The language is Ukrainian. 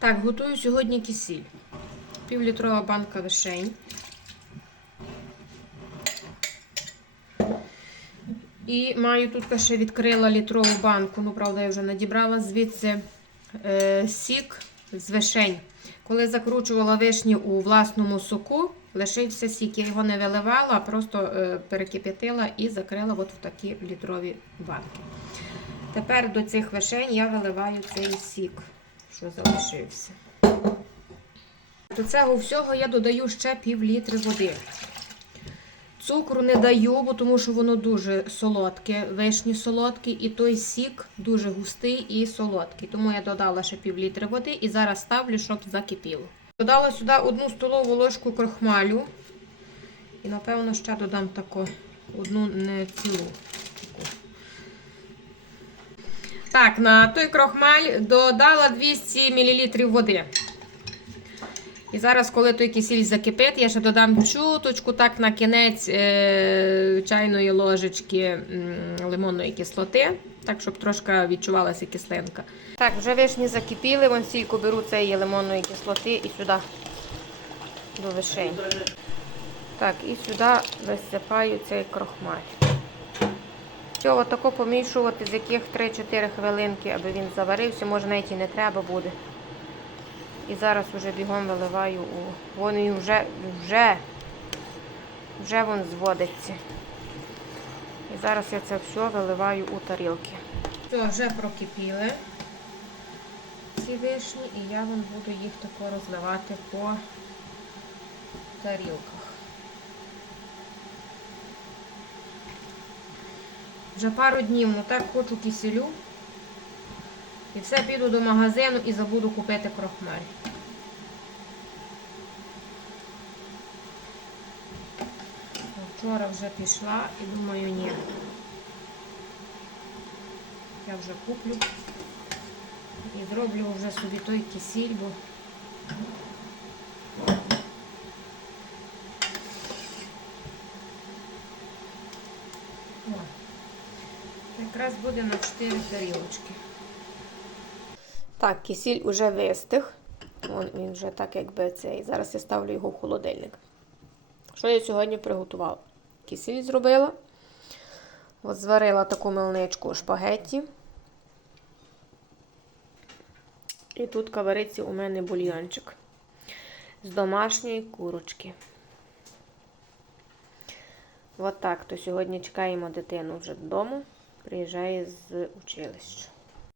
Так, готую сьогодні кисіль. Півлітрова банка вишень. І маю тут ще відкрила літрову банку. Ну, правда, я вже надібрала звідси е, сік з вишень. Коли закручувала вишні у власному соку, лишився сік. Я його не виливала, а просто е, перекип'ятила і закрила от в такі літрові банки. Тепер до цих вишень я виливаю цей сік, що залишився. До цього всього я додаю ще пів літри води. Цукру не даю, бо тому що воно дуже солодке, вишні солодкі, і той сік дуже густий і солодкий. Тому я додала ще пів літри води і зараз ставлю, щоб закипіло. Додала сюди одну столову ложку крохмалю. І, напевно, ще додам таку одну не цілу. Таку. Так, на той крохмаль додала 200 мл води. І зараз, коли той кисіль закипить, я ще додам чуточку так на кінець е- чайної ложечки лимонної кислоти, так, щоб трошки відчувалася кислинка. Так, вже вишні закипіли, вон стільки беру цієї лимонної кислоти і сюди до вишень. Так, і сюди висипаю цей крохмаль. Цього тако помішувати, з яких 3-4 хвилинки, аби він заварився, може навіть і не треба буде. І зараз вже бігом виливаю у. Вон він вже, вже, вже вон зводиться. І зараз я це все виливаю у тарілки. Все, вже прокипіли ці вишні, і я вон буду їх тако розливати по тарілках. Вже пару днів, ну так хочу кисілю. І все піду до магазину і забуду купити крохмаль. Вчора вже пішла і думаю, ні. Я вже куплю і зроблю вже собі той кисіль, бо якраз буде на 4 тарілочки. Так, кисіль уже вистиг. Вон він вже так, якби цей. Зараз я ставлю його в холодильник. Що я сьогодні приготувала? Кисіль зробила. От зварила таку мельничку шпагетті. І тут кавариці у мене бульйончик з домашньої курочки. От так, то сьогодні чекаємо дитину вже додому. Приїжджає з училища.